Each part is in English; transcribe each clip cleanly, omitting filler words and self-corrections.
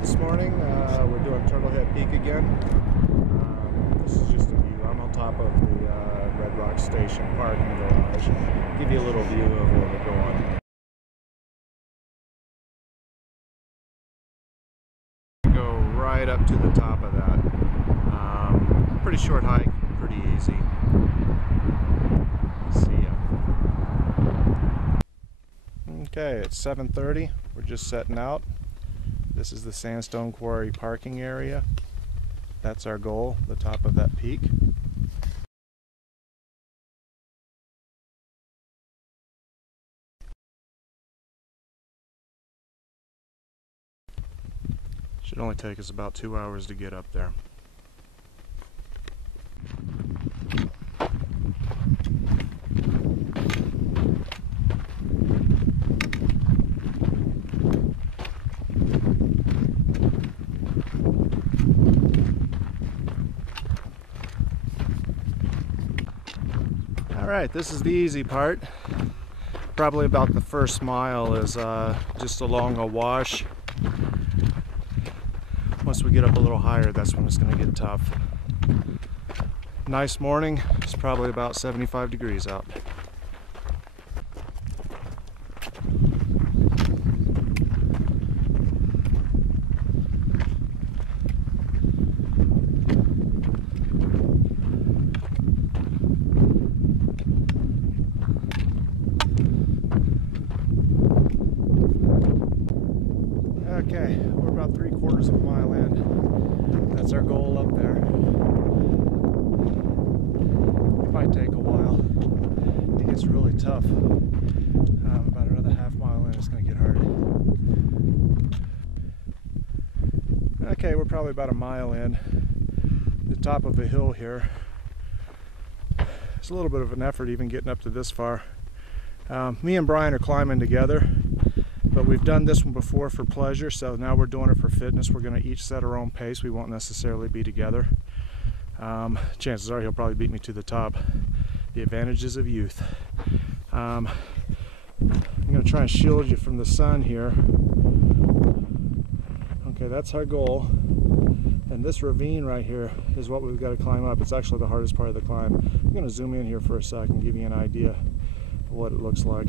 This morning we're doing Turtlehead Peak again. This is just a view. I'm on top of the Red Rock Station parking garage. Give you a little view of where we're going. Go right up to the top of that. Pretty short hike, pretty easy. See ya. Okay, it's 7:30. We're just setting out. This is the Sandstone Quarry parking area. That's our goal, the top of that peak. Should only take us about 2 hours to get up there. Alright, this is the easy part. Probably about the first mile is just along a wash. Once we get up a little higher, that's when it's going to get tough. Nice morning. It's probably about 75 degrees out. Okay, we're about 3/4 of a mile in. That's our goal up there. It might take a while. It gets really tough. About another half mile in, it's going to get hard. Okay, we're probably about a mile in. The top of a hill here. It's a little bit of an effort even getting up to this far. Me and Brian are climbing together. But we've done this one before for pleasure, so now we're doing it for fitness. We're going to each set our own pace. We won't necessarily be together. Chances are he'll probably beat me to the top. The advantages of youth. I'm going to try and shield you from the sun here. Okay, that's our goal. And this ravine right here is what we've got to climb up. It's actually the hardest part of the climb. I'm going to zoom in here for a second and give you an idea of what it looks like.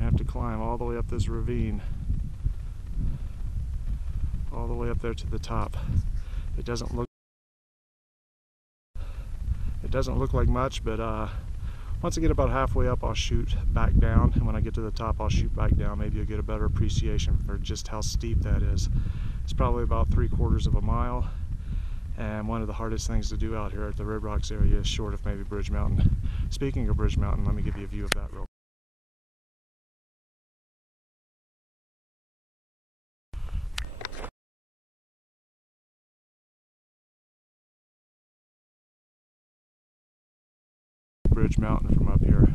Have to climb all the way up this ravine, all the way up there to the top. It doesn't look like much, but once I get about halfway up, I'll shoot back down, and when I get to the top, I'll shoot back down. Maybe you'll get a better appreciation for just how steep that is. It's probably about 3/4 of a mile, and one of the hardest things to do out here at the Red Rocks area is short of maybe Bridge Mountain. Speaking of Bridge Mountain, let me give you a view of that real quick. Bridge Mountain from up here.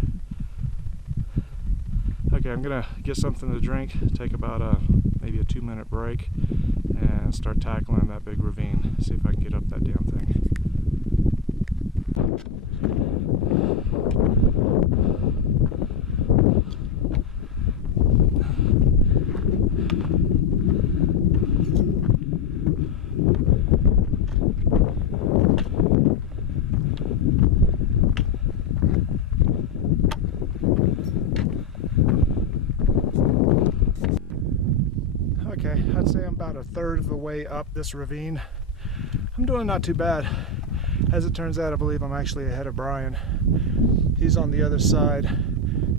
Okay, I'm gonna get something to drink, take about maybe a 2-minute break, and start tackling that big ravine. See if I can get up that damn thing. Okay, I'd say I'm about 1/3 of the way up this ravine. I'm doing not too bad. As it turns out, I believe I'm actually ahead of Brian. He's on the other side,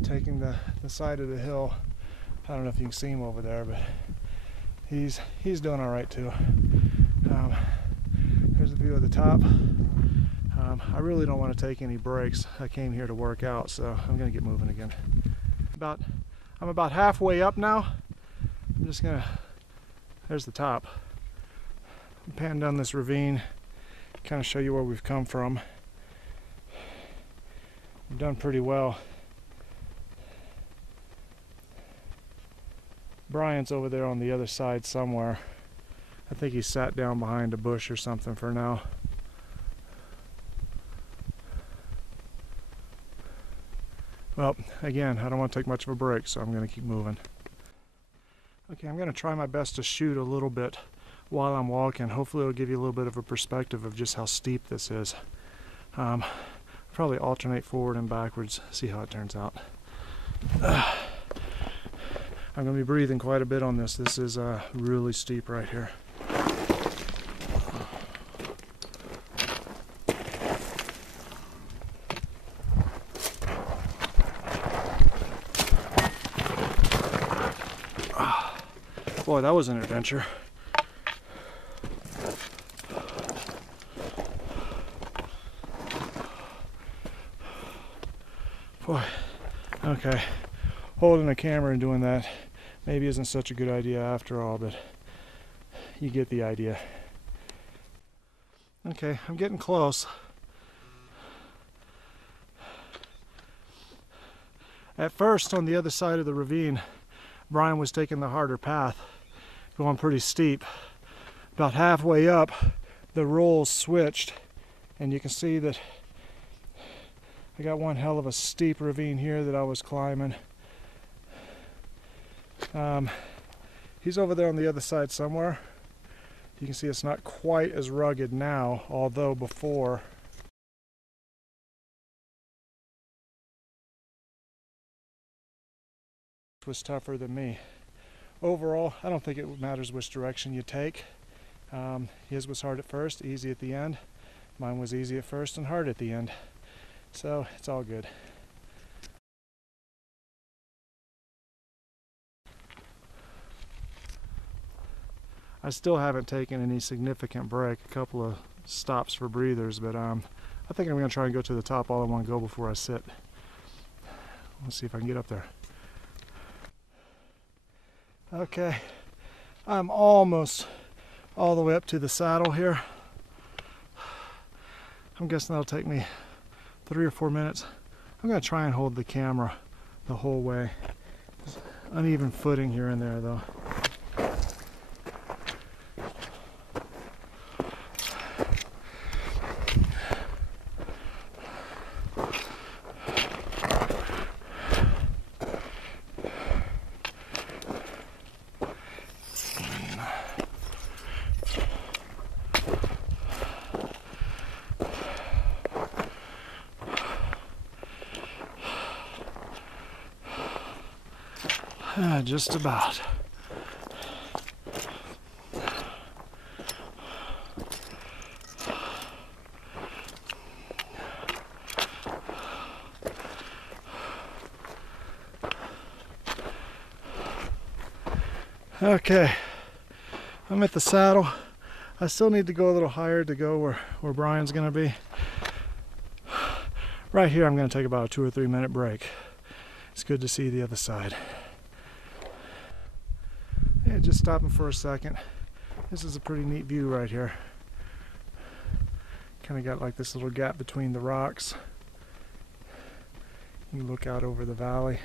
taking the side of the hill. I don't know if you can see him over there, but he's doing all right too. Here's a view of the top. I really don't want to take any breaks. I came here to work out, so I'm gonna get moving again. I'm about halfway up now. I'm just gonna, there's the top. Pan down this ravine, kind of show you where we've come from. We've done pretty well. Brian's over there on the other side somewhere. I think he sat down behind a bush or something for now. Well, again, I don't want to take much of a break, so I'm going to keep moving. Okay, I'm going to try my best to shoot a little bit while I'm walking. Hopefully it'll give you a little bit of a perspective of just how steep this is. Probably alternate forward and backwards, see how it turns out. I'm going to be breathing quite a bit on this. This is really steep right here. Boy, that was an adventure. Boy, okay. Holding a camera and doing that maybe isn't such a good idea after all, but you get the idea. Okay, I'm getting close. At first, on the other side of the ravine, Brian was taking the harder path, going pretty steep. About halfway up, the roles switched, and you can see that I got one hell of a steep ravine here that I was climbing. He's over there on the other side somewhere. You can see it's not quite as rugged now, although before it was tougher than me. Overall, I don't think it matters which direction you take. His was hard at first, easy at the end. Mine was easy at first and hard at the end. So it's all good. I still haven't taken any significant break, a couple of stops for breathers, but I think I'm going to try and go to the top all in one go before I sit. Let's see if I can get up there. Okay, I'm almost all the way up to the saddle here. I'm guessing that'll take me 3 or 4 minutes. I'm going to try and hold the camera the whole way. There's uneven footing here and there though. Just about. Okay, I'm at the saddle. I still need to go a little higher to go where Brian's gonna be. Right here I'm gonna take about a 2 or 3 minute break. It's good to see the other side. Yeah, just stopping for a second. This is a pretty neat view right here. Kind of got like this little gap between the rocks. You look out over the valley.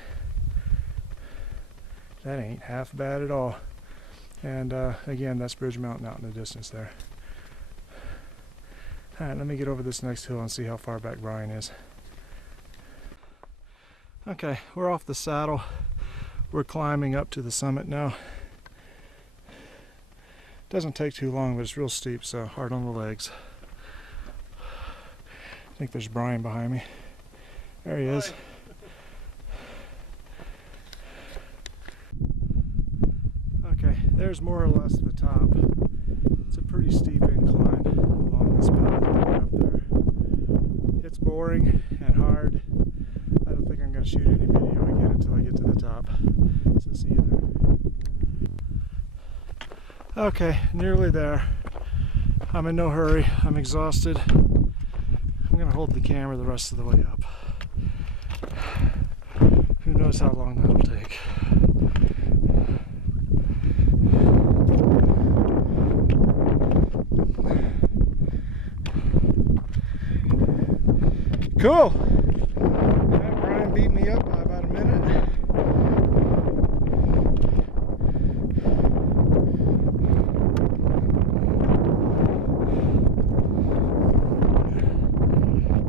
That ain't half bad at all. And again, that's Bridge Mountain out in the distance there. Alright, let me get over this next hill and see how far back Brian is. Okay, we're off the saddle. We're climbing up to the summit now. Doesn't take too long, but it's real steep, so hard on the legs. I think there's Brian behind me. There he is. Okay, there's more or less the top. It's a pretty steep incline along this path going up there. It's boring and hard. I don't think I'm going to shoot any video again until I get to the top. So see you there. Okay, nearly there. I'm in no hurry. I'm exhausted. I'm going to hold the camera the rest of the way up. Who knows how long that'll take. Cool! Yeah, Brian beat me up by about a minute.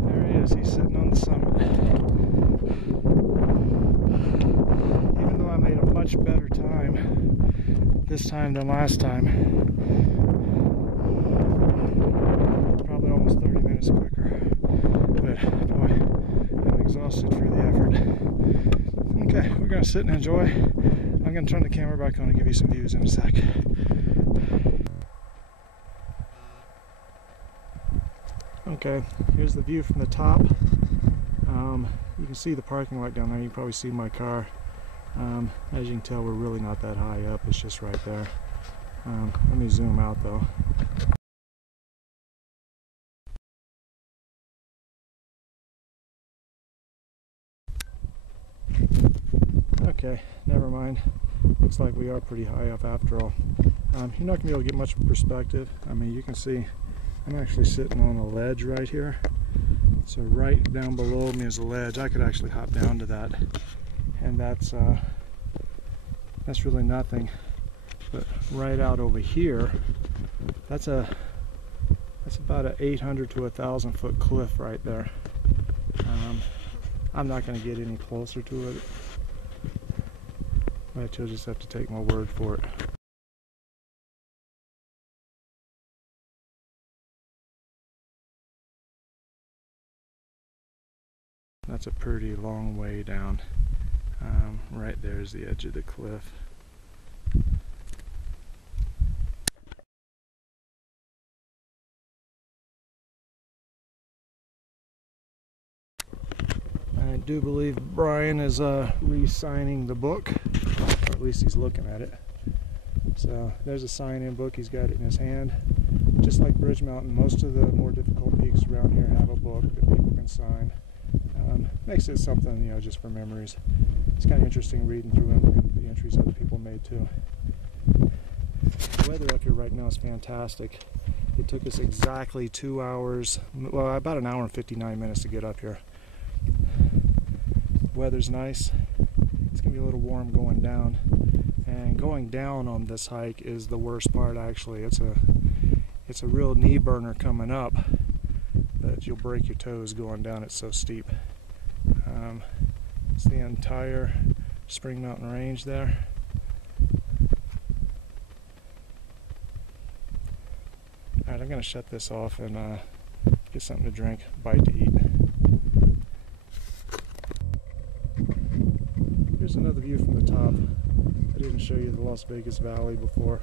There he is, he's sitting on the summit. much better time this time than last time. Probably almost 30 minutes quicker. But boy, I'm exhausted for the effort. Okay, we're gonna sit and enjoy. I'm gonna turn the camera back on and give you some views in a sec. Okay, here's the view from the top. You can see the parking lot down there. You can probably see my car. As you can tell, we're really not that high up. It's just right there. Let me zoom out though. Okay, never mind. Looks like we are pretty high up after all. You're not going to be able to get much perspective. I mean, you can see I'm actually sitting on a ledge right here. So right down below me is a ledge. I could actually hop down to that, and that's really nothing. But right out over here, that's about an 800 to 1,000 foot cliff right there. I'm not going to get any closer to it, but you'll just have to take my word for it. That's a pretty long way down. Right there's the edge of the cliff. I do believe Brian is re-signing the book, or at least he's looking at it. So there's a sign-in book. He's got it in his hand. Just like Bridge Mountain, most of the more difficult peaks around here have a book that people can sign. Makes it something, you know, just for memories. It's kind of interesting reading through them and the entries other people made too. The weather up here right now is fantastic. It took us exactly 2 hours, well, about 1 hour and 59 minutes to get up here. Weather's nice. It's gonna be a little warm going down, and going down on this hike is the worst part. Actually, it's a real knee burner coming up, but you'll break your toes going down. It's so steep. It's the entire Spring Mountain Range there. Alright, I'm going to shut this off and get something to drink, bite to eat. Here's another view from the top. I didn't show you the Las Vegas Valley before.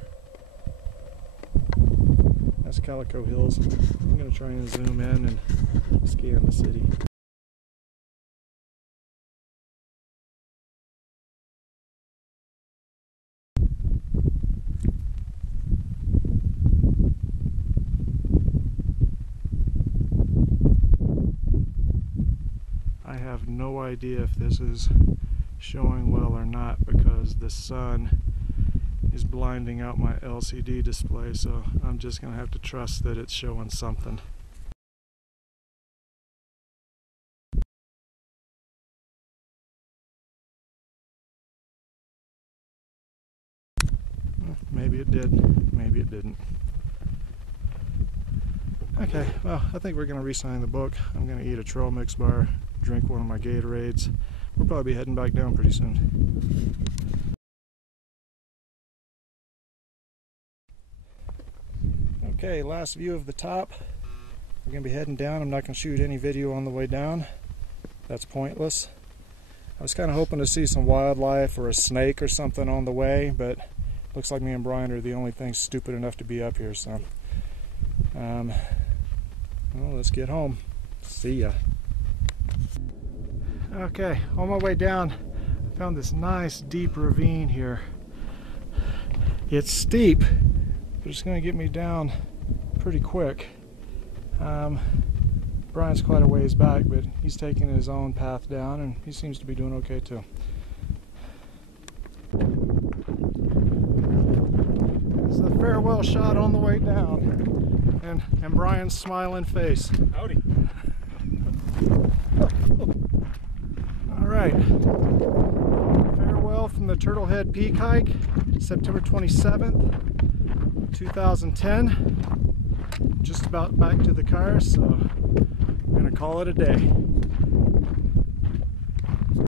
That's Calico Hills. I'm going to try and zoom in and scan the city. I have no idea if this is showing well or not because the sun is blinding out my LCD display, so I'm just going to have to trust that it's showing something. Maybe it did, maybe it didn't. Okay, well, I think we're going to re-sign the book. I'm going to eat a trail mix bar, drink one of my Gatorades. We'll probably be heading back down pretty soon. Okay, last view of the top. We're going to be heading down. I'm not going to shoot any video on the way down. That's pointless. I was kind of hoping to see some wildlife or a snake or something on the way, but looks like me and Brian are the only things stupid enough to be up here, so well, let's get home. See ya. Okay, on my way down, I found this nice deep ravine here. It's steep, but it's going to get me down pretty quick. Brian's quite a ways back, but he's taking his own path down, and he seems to be doing okay too. This is a farewell shot on the way down, and Brian's smiling face. Howdy. All right, farewell from the Turtlehead Peak hike, September 27th, 2010. Just about back to the car, so I'm gonna call it a day.